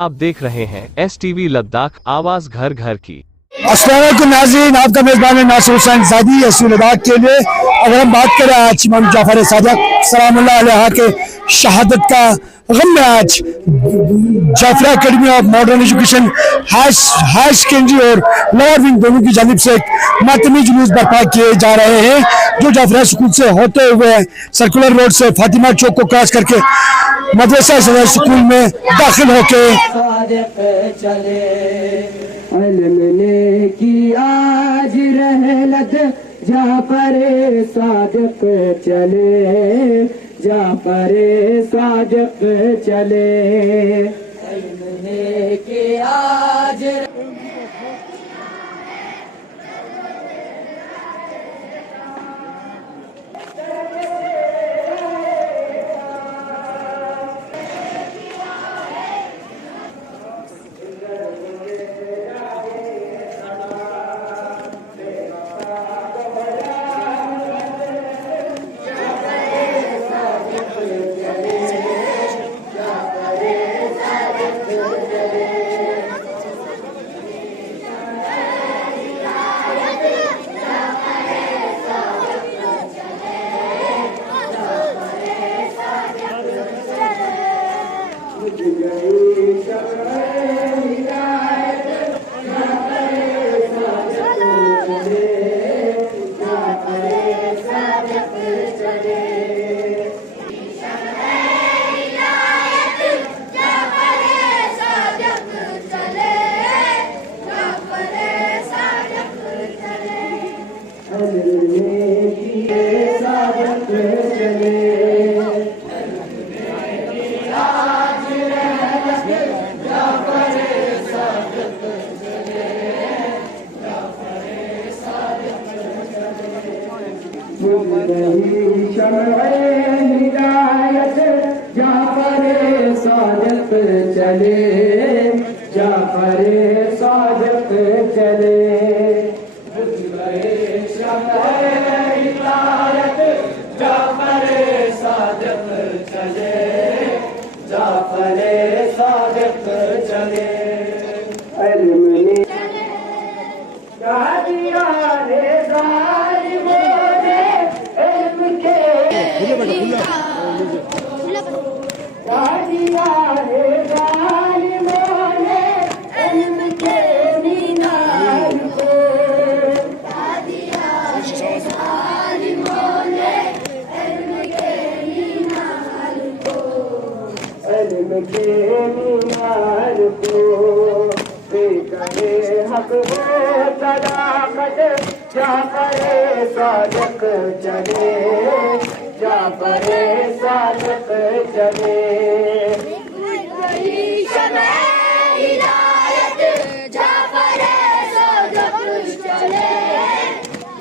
आप देख रहे हैं STV लद्दाख, आवाज घर घर की। अस्सलामुअलैकुम नाज़रीन, आपका मेज़बान है नासिर हुसैन ज़ादी STV लद्दाख के लिए। अगर हम बात करें आज इमाम जाफर सादिक सलामुल्लाह अलैहि के शहादत का गम में, आज Jafar academy of modern education high secondary और लोअर विंग दोनों की जानिब से एक मातमी जुलूस बर्पा किए जा रहे हैं, जो जाफर स्कूल से होते हुए सर्कुलर रोड से फातिमा चौक को क्रॉस करके मदरसा सदर स्कूल में दाखिल होके की आज रहलत जाफर सादिक चले, जाफर सादिक चले की आज। हिदायत जाफर सादिक चले, जाफर सादिक चले हिदायत जाफर सादिक चले, जाफर सादिक चले जाफर सादिक चले, जाफर सादिक चले हिदायत जाफर सादिक चले,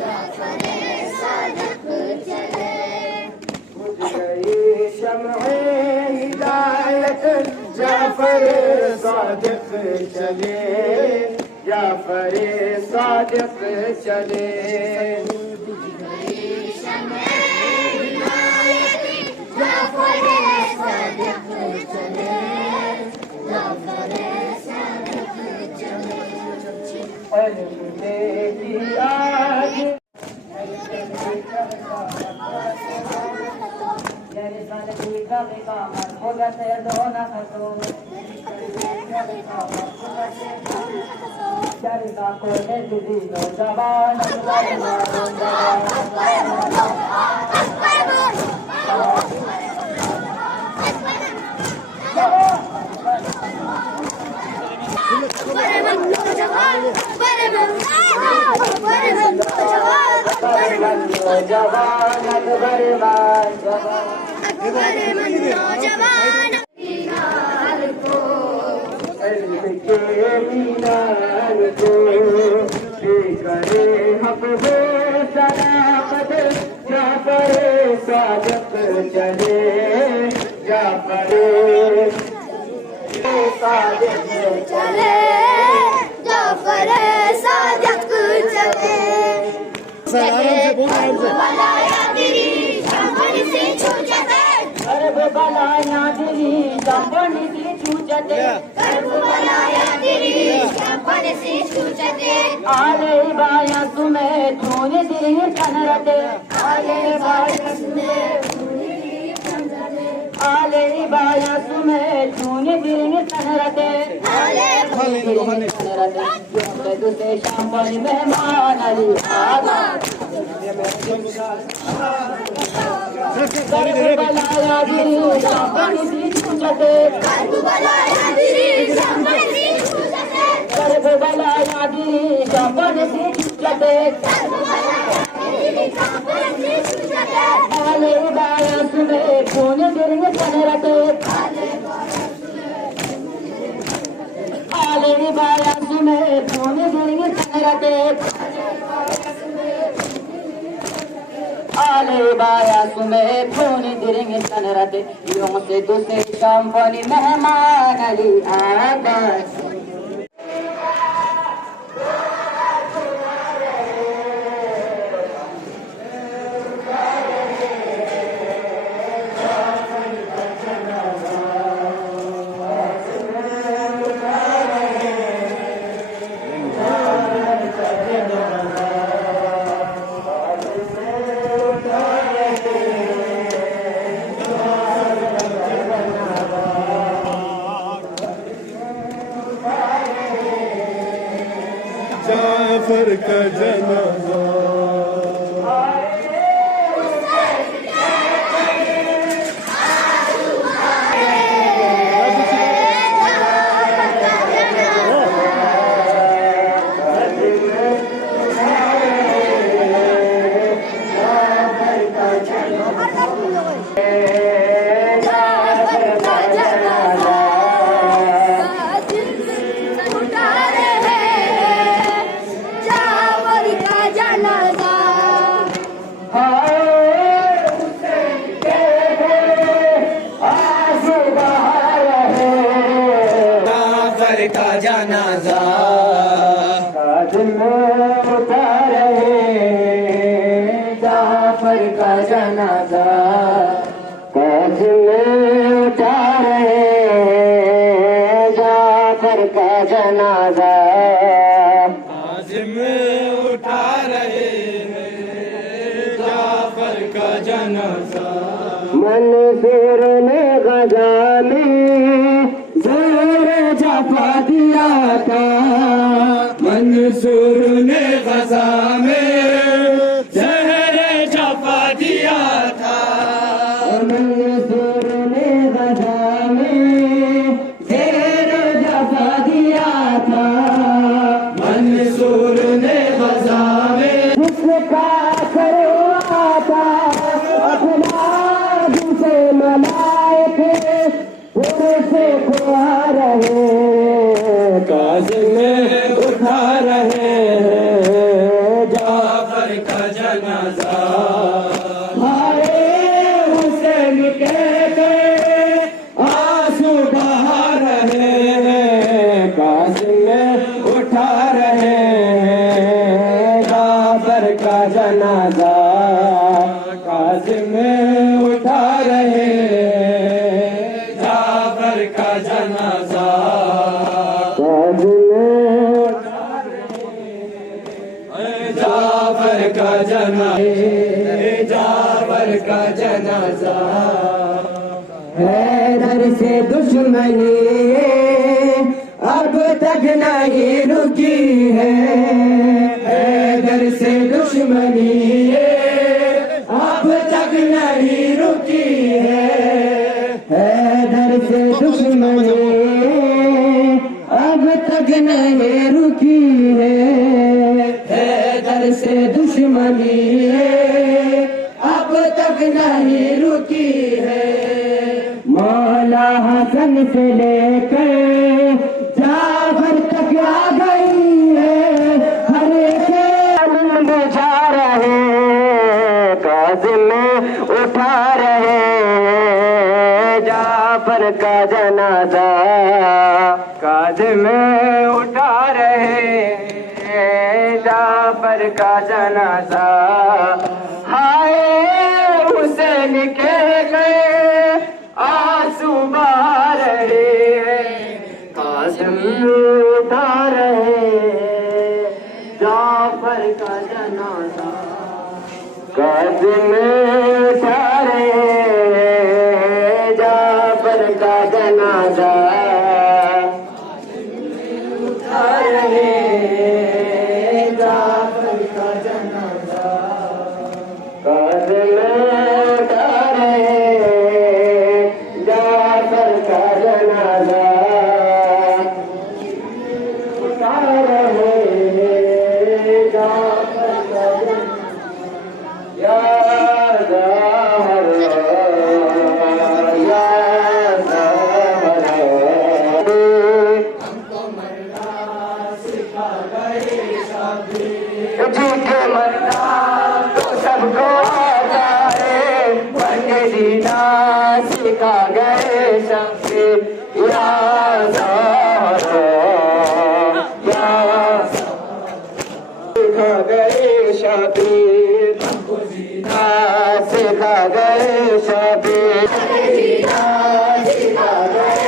जाफर सादिक चले शमए हिदायत जाफर सादिक चले, जाफर सादिक चले जाफर सादिक चले, जाफर सादिक आले बाया तुम्हें धोने दिए कनरते आले बाया तुम्हें धोने दिए कनरते दूसरे शाम वाली मेहमान अली आगा बलाया गिरी शाम सी छूटते बलाया गिरी शाम सी छूटते आले बाया तुम्हें धोने दिए कनरते आले बाया तुम्हें धोने दिए कनरते आले बाया तुम्हें धोने दिए कनरते यूं से दूसरे शाम वाली मेहमान अली आगा जाफर का जनाजा का जनाजा काजिम उठा रहे जाफर का जनाजा काजिम उठा रहे जाफर का जनाजा काजिम उठा रहे जाफर का जनाजा मंसूर ने गजा में जफा दिया था मंसूर ने गजा में जहर जफा दिया था मंसूर ने गजा में जहर जफा दिया था मंसूर ने गजा में जिसका करवा था अपना जिसे मलाइके से खुआ रहे काजिम उठा रहे जाफर का जनाजा हाय हुसैन के आंसू बहा रहे काजिम उठा रहे जाफर का जनाजा काजिम उठा रहे जाफर का जनाजा जाफर का जाफर का जनाजा हैदर से दुश्मनी अब तक नहीं रुकी है हैदर से दुश्मनी अब तक नहीं रुकी है हैदर से दुश्मनी अब तक नहीं रुकी है हैदर से दुश्मनी अब तक नहीं रुकी है मौला हसन से लेकर जाफर तक आ गई है हर एक बुझा रहे काजिम उठा रहे जाफर का जनाजा काजिम उठा रहे जाफर का जनाजा हाय हुसैन के गए आंसू बहा रहे कासिम उठा रहे जाफर का जनाजा कासिम उठा रहे जाफर का जनाजा उठा रहे जाफर का जनाजा कासिम उठा रहे जाफर का जनाजा उठा रहे जाफर का जनाजा या जिसके मरना तो सबको आता है बने जीना सिखा गए शमशीर या सिखा गए शबीर जीना सिखा गए शबीर जीना सिखा गए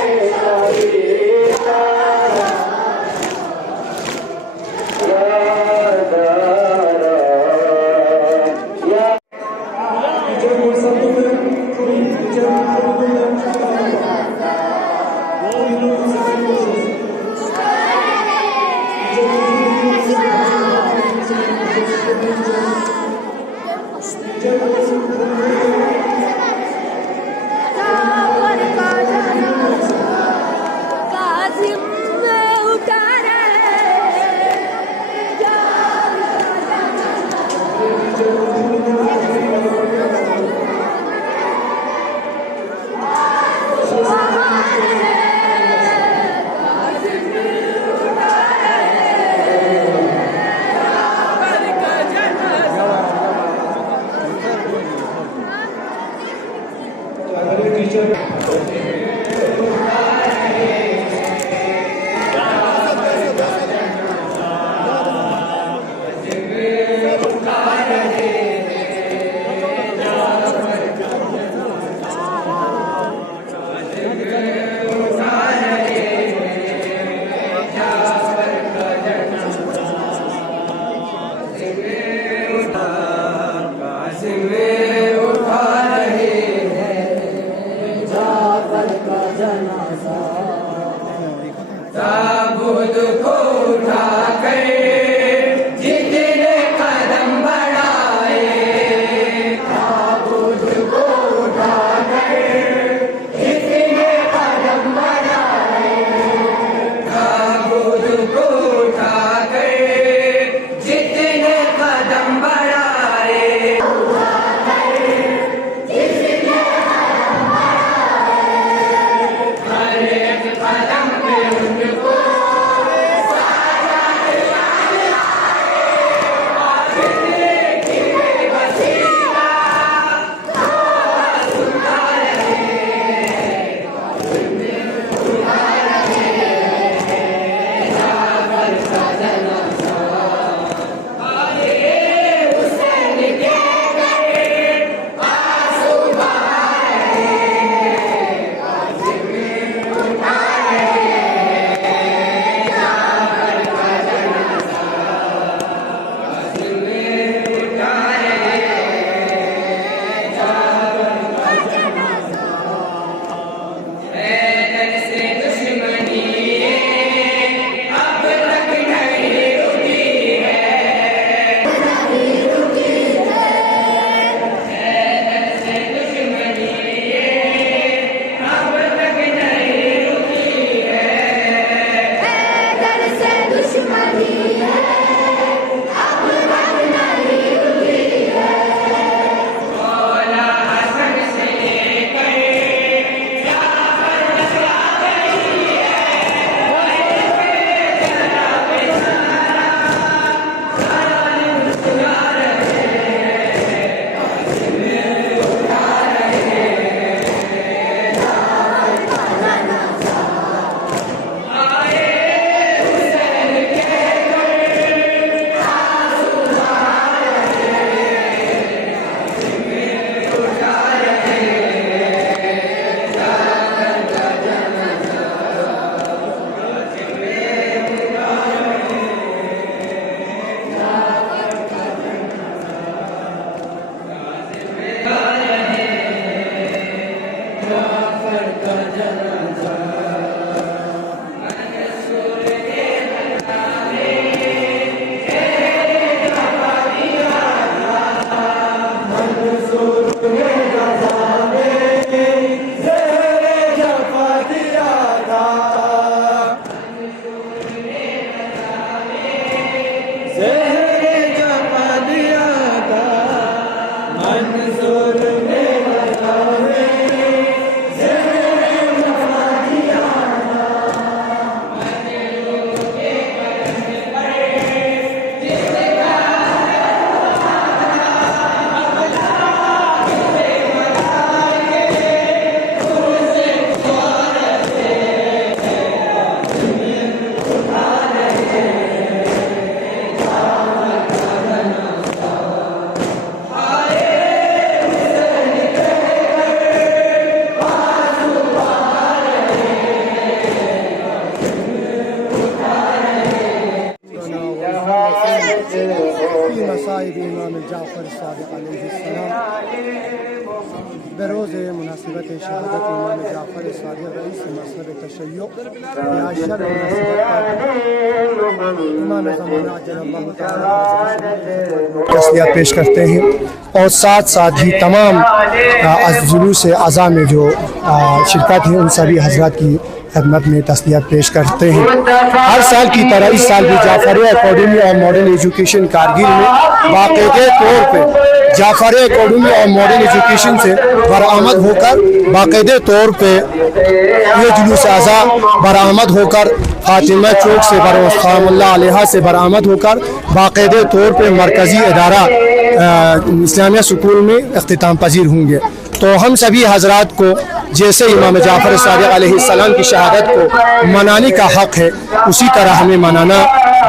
ताबूत को उठा कर जितने कदम बढ़ाए ताबूत को उठा कर जितने कदम बढ़ाए ताबूत को उठा कर जितने कदम बढ़ाए हर एक कदम पे उनको जाफर सादिक अलैहिस्सलाम बरोज़ मुनासिबत शहादत इमाम जाफर सादिक रईस मज़हब तशय्युअ याशर इमाम ज़माना अजल्लल्लाहु तआला तस्लियात पेश करते हैं और साथ साथ ही तमाम जुलूस अज़ा में जो शिरकत है उन सभी हज़रात की खदमत में तस्लियात पेश करते हैं। हर साल की तरह इस साल भी जाफरिया एकेडमी और मॉडर्न एजुकेशन कारगिल में बाकायदे तौर पर जाफरिया एकेडमी और मॉडर्न एजुकेशन से बरामद होकर बाकायदे तौर पर ये जुलूस अज़ा बरामद होकर फातिमा चौक से बरवफ़ा से बरामद होकर बाकायदे तौर पर मरकज़ी इदारा इस्लामिया स्कूल में इख्तिताम पजीर होंगे। तो हम सभी हजरात को जैसे इमाम जाफर सादिक अलैहिस्सलाम की शहादत को मनाने का हक है उसी तरह हमें मनाना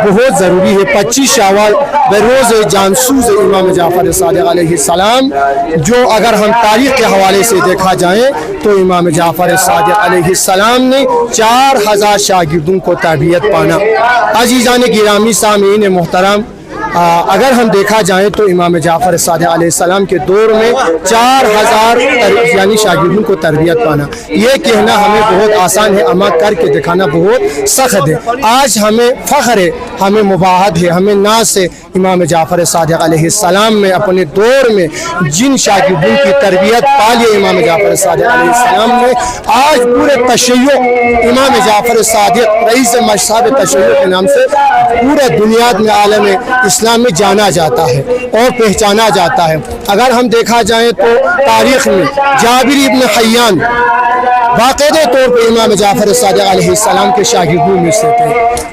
बहुत ज़रूरी है। 25 शवाल बरोज़ जानसूज़ इमाम जाफर सादिक अलैहिस्सलाम जो अगर हम तारीख़ के हवाले से देखा जाए तो इमाम जाफर सादिक अलैहिस्सलाम ने 4000 शागिर्दों को तरबियत पाना। अज़ीज़ान गिरामी सामीन मोहतरम अगर हम देखा जाए तो इमाम जाफर सादिक अलैहिस्सलाम के दौर में 4000 यानी शागिर्दों को तरबियत पाना ये कहना हमें बहुत आसान है, अमा करके दिखाना बहुत सख्त है। आज हमें फ़ख्र है, हमें मुबाहत है, हमें नाज से इमाम जाफर सादिक अलैहिस्सलाम में अपने दौर में जिन शागिर्दों की तरबियत पाली इमाम जाफर सादिक अलैहिस्सलाम ने आज पूरे तशय्युअ इमाम जाफर सादिक रईस मज़हब तशय्युअ के नाम से पूरे दुनिया में आलम इस्लाम में जाना जाता है और पहचाना जाता है। अगर हम देखा जाए तो तारीख़ में जाबिर इब्न हय्यान बाकायदे तौर पर इमाम जाफर सादिक अलैहिस्सलाम के शागिर्दों में से थे।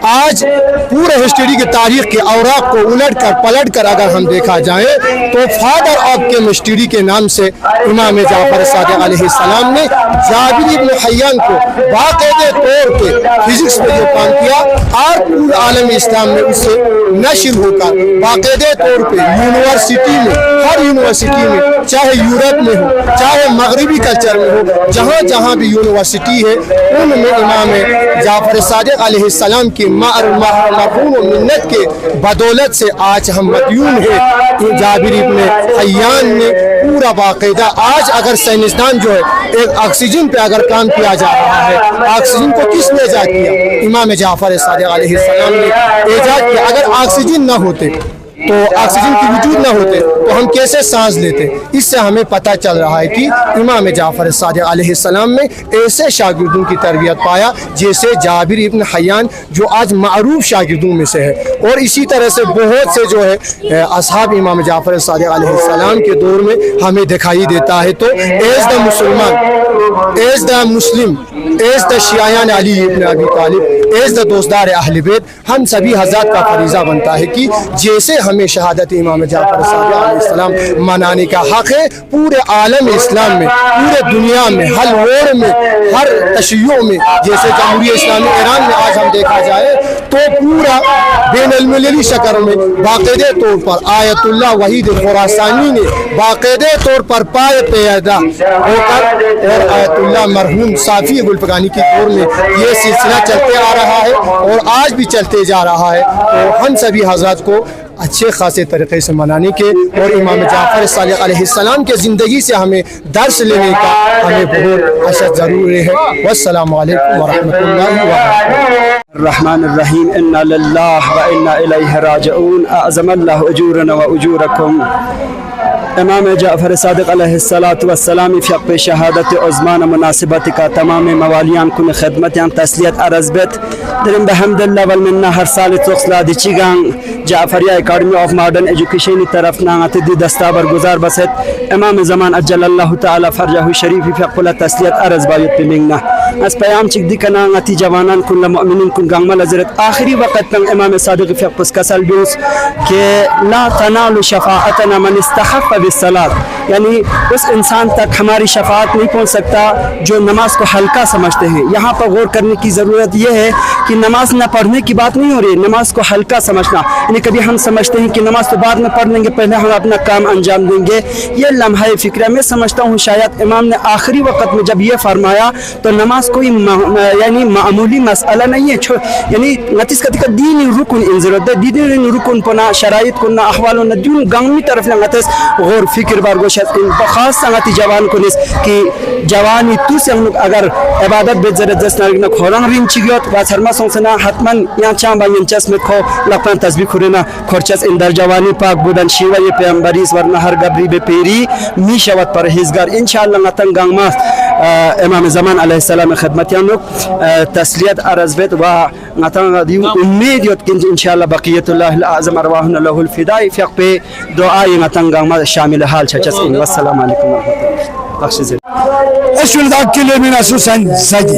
आज पूरे हिस्ट्री की तारीख़ के औराक को उलट कर पलट कर अगर हम देखा जाए तो फादर ऑफ केमिस्ट्री के नाम से इमाम जाफर सादिक अलैहिस्सलाम ने जाबिर इब्न हय्यान को बाकायदे तौर पर फिजिक्स में जो काम किया और पूरे आलम इस्लाम में उससे नशर होकर बाकायदे तौर पर यूनिवर्सिटी में हर यूनिवर्सिटी में चाहे यूरोप में हो चाहे मगरबी कल्चर में हो जहाँ जहाँ भी यूनिवर्सिटी है उनमें इमाम जाफर सादिक अलैहिस्सलाम की मरहूम मिन्नत के बदौलत से आज हम मदयून है। जाबिर इब्न हय्यान ने पूरा बाकायदा आज अगर साइंसदान जो है एक ऑक्सीजन पे अगर काम किया जा रहा है, ऑक्सीजन को किसने ईजाद किया? इमाम जाफर सादिक अलैहिस्सलाम ने ईजाद किया। अगर ऑक्सीजन ना होते तो ऑक्सीजन की वजूद ना होते तो हम कैसे सांस लेते? इससे हमें पता चल रहा है कि इमाम जाफर सादिक अलैहिस्सलाम ने ऐसे शागिर्दों की तरबियत पाया जैसे जाबिर इब्न हय्यान जो आज मारूफ शागिर्दों में से है। और इसी तरह से बहुत से जो है असहाब इमाम जाफर सादिक अलैहिस्सलाम के दौर में हमें दिखाई देता है। तो एज द मुसलमान, as the Muslim, as the शियायान Ali ibn Abi Talib, as the दोस्तदार अहले बैत हम सभी हज़रात का फरीज़ा बनता है कि जैसे हमें शहादत इमाम जाफर सादिक अलैहिस्सलाम मनाने का हक है। पूरे आलम इस्लाम में, पूरे दुनिया में, हर वोर में, हर तशय्युअ में, जैसे जमहूरियत इस्लामी ईरान में आज हम देखा जाए तो पूरा बैनुल-मिलली शक्ल में बाकायदे तौर पर आयतुल्लाह वहीद खुरासानी ने बाकायदे तौर पर पाए पैदा होकर और आयतुल्लाह मरहूम साफ़ी गुलफगानी के दौर में ये सिलसिला चलते आ रहा है और आज भी चलते जा रहा है। तो हम सभी हज़रात को अच्छे खासे तरीक़े से मनाने के और इमाम जाफर सादिक अलैहिस्सलाम के ज़िंदगी से हमें दर्स लेने का हमें बहुत अशद ज़रूरी है। वस्सलामु अलैकुम वरहमतुल्लाहि व बरकातुहू। रहमान रहीम इन्ना लिल्लाहि व इन्ना इलैहि राजिऊन अअज़मल्लाहु उजूरना व उजूरकुम। इमाम जाफर सादिक अलैहिस्सलातु वस्सलाम फ़िक़्ह शहादत उज़्मान मुनासिबत का तमाम मवालियान कुन खिदमत यान तस्लियत अरज़बत दरिम बहमदुल्लाह वल मिन्ना हर साल तोखला दिचिगां Jafaria academy of modern education तरफ नांगत दी दस्ताबर गुजार बसत इमाम ज़मान अज्जलल्लाहु ताला फरजहु शरीफ फ़िक़्ह तस्लियत अरज़ बायत पिमिंगना अस पयाम चिक दी कना ngati जवानान कुल मुमिनिन कुन गांगमल हज़रत आखिरी वक्त तक इमाम सादिक फ़िक़्ह कसल बिउस के ला तनालु शफाअतना मन इस्तखफ़ बिस्सलात यानी उस इंसान तक हमारी शफाअत नहीं पहुँच सकता जो नमाज को हल्का समझते हैं। यहाँ पर गौर करने की ज़रूरत यह है कि नमाज न पढ़ने की बात नहीं हो रही, नमाज को हल्का समझना। यानी कभी हम समझते हैं कि नमाज तो बाद में पढ़ लेंगे, पहले हम अपना काम अंजाम देंगे। ये लम्हा फ़िक्र मैं समझता हूँ शायद इमाम ने आखिरी वक्त में जब ये फरमाया तो नमाज कोई यानी मामूली मसला नहीं है, यानी नतीस कतिका दीनी रुकुन इन ज़रूरत है, दीनी रुकुन पना शराइत को ना अहवाल न दून गांवी तरफ लगते गौर फिक्र बार गोशत इन खास संगति जवान को निस कि जवानी तू से हम लोग अगर इबादत बेजरत जस न खोरंग रिंग चिगियोत वासरमा सोंसना हतमन या चांबा यंचस में खो लपन तस्बीह खुरेना खोरचस इन दर जवानी पाक बुदन शिवा ये पैगंबरीस वरना हर गबरी बे पेरी मी शवत परहेजगार इंशाअल्लाह नतन गांगमा इमाम ज़मान अलैहिस्सलाम खिदमत यान लोग तस्लियत अरज़बत व नतन दी उम्मीद योत कि इंशाअल्लाह बक़ियतुल्लाह आज़म अरवाहुन लहुल फिदाई फ़िक़ पे दुआ ये नतन गांगमा शामिल हाल छचस इन वस्सलाम अलैकुम व रहमतुल्लाह बख्शिश एशुल दाग के लिए मैं नासिर हुसैन सादी